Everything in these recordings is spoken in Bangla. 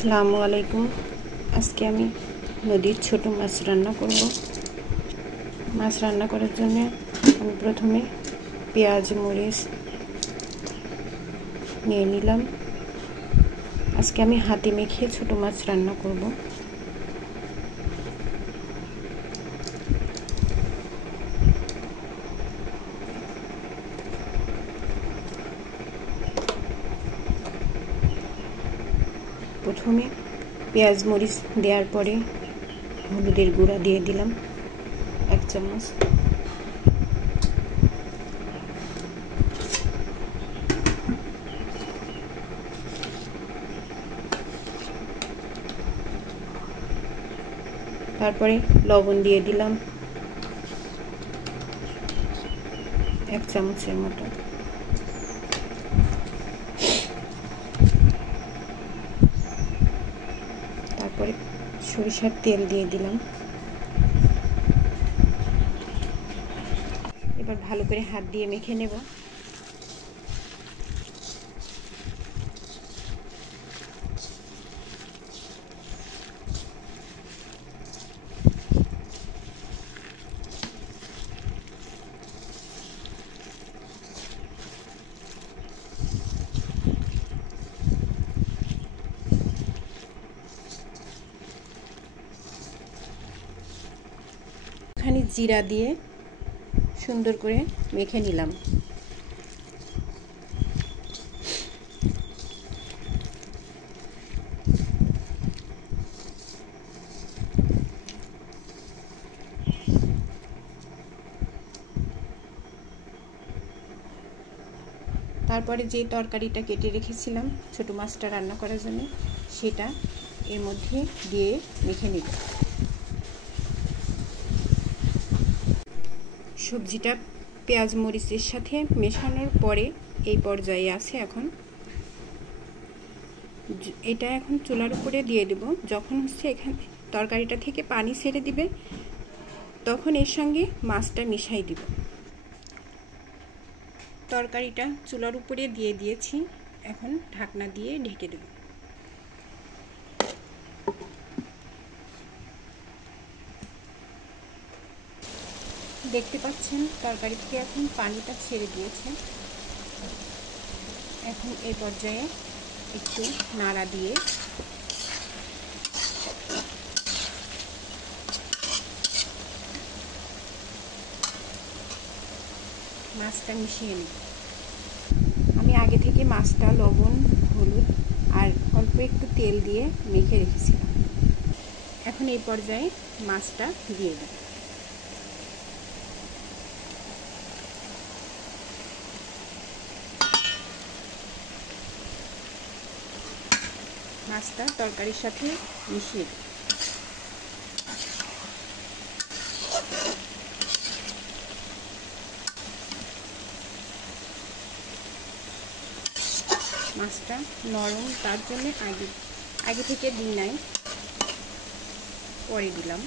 আসসালামু আলাইকুম। আজকে আমি নদীর ছোট মাছ রান্না করব। মাছ রান্না করার জন্য আমি প্রথমে পেঁয়াজ মরিচ নিয়ে নিলাম। আজকে আমি হাতে মেখে ছোট মাছ রান্না করব। প্রথমে পেঁয়াজ মরিচ দেওয়ার পরে হলুদের গুঁড়া দিয়ে দিলাম 1 চামচ। তারপরে লবণ দিয়ে দিলাম 1 চামচের মতো। তারপরে সরিষার তেল দিয়ে দিলাম। এবার ভালো করে হাত দিয়ে মেখে নেব। খানি জিরা দিয়ে সুন্দর করে মেখে নিলাম। তারপরে যে তরকারিটা কেটে রেখেছিলাম ছোট মাছটা রান্না করার জন্য, সেটা এর মধ্যে দিয়ে মেখে নিব। সবজিটা পেঁয়াজ মরিচের সাথে মেশানোর পরে এই পর্যায়ে আছে। এখন এটা এখন চুলার উপরে দিয়ে দেব। যখন এখানে তরকারিটা থেকে পানি ছেড়ে দিবে, তখন এর সঙ্গে মাছটা মিশাই দিব। তরকারিটা চুলার উপরে দিয়ে দিয়েছি, এখন ঢাকনা দিয়ে ঢেকে দেব। দেখতে পাচ্ছেন তরকারি থেকে এখন পানিটা ছেড়ে দিয়েছে। এখন এই পর্যায়ে একটু নাড়া দিয়ে মাছটা মিশিয়ে নিই। আমি আগে থেকে মাছটা লবণ হলুদ আর অল্প একটু তেল দিয়ে মেখে রেখেছিলাম। এখন এই পর্যায়ে মাছটা দিয়ে দেব। মাছটা তরকারির সাথে মিশিয়ে দেব। মাছটা নরম, তার জন্য আগে থেকে দিই নাই, পরে দিলাম।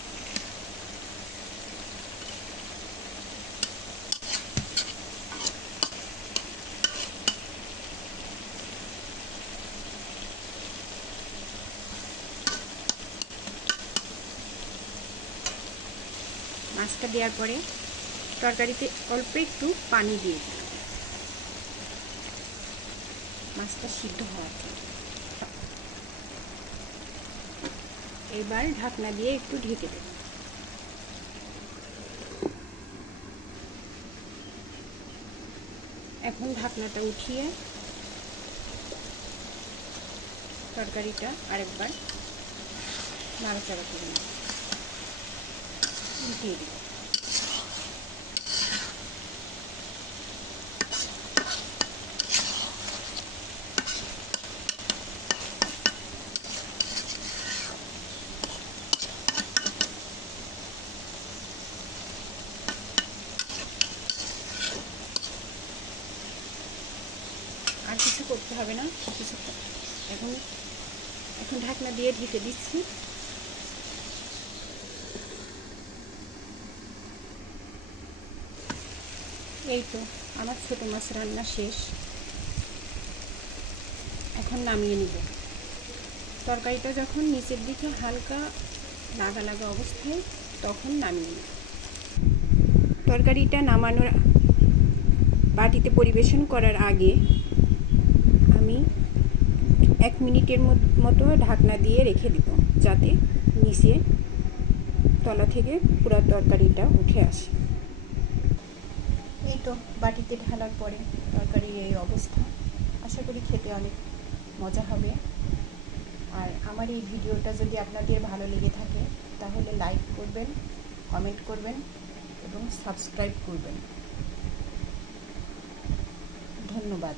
মাছটা দেওয়ার পরে তরকারিতে অল্প একটু পানি দিয়ে দিলাম মাছটা সিদ্ধ হওয়ার জন্য। এবার ঢাকনা দিয়ে একটু ঢেকে দেব। এখন ঢাকনাটা উঠিয়ে তরকারিটা আরেকবার নাড়াচাড়া করে নেব, উঠিয়ে দেব। আর কিছু করতে হবে না, কিছু এখন ঢাকনা দিয়ে ঢেকে দিচ্ছি। এই তো আমার ছোট মাছ রান্না শেষ। এখন নামিয়ে নিব। তরকারিটা যখন নিচের দিকে হালকা লাগা লাগা অবস্থায় তখন নামিয়ে নিই। তরকারিটা নামানোর বাটিতে পরিবেশন করার আগে আমি 1 মিনিটের মতো ঢাকনা দিয়ে রেখে দিব, যাতে নিচে তলা থেকে পুরো তরকারিটা উঠে আসে। এই তো বাটিতে ঢালার পরে তরকারির এই অবস্থা। আশা করি খেতে অনেক মজা হবে। আর আমার এই ভিডিওটা যদি আপনাদের ভালো লেগে থাকে তাহলে লাইক করবেন, কমেন্ট করবেন এবং সাবস্ক্রাইব করবেন। ধন্যবাদ।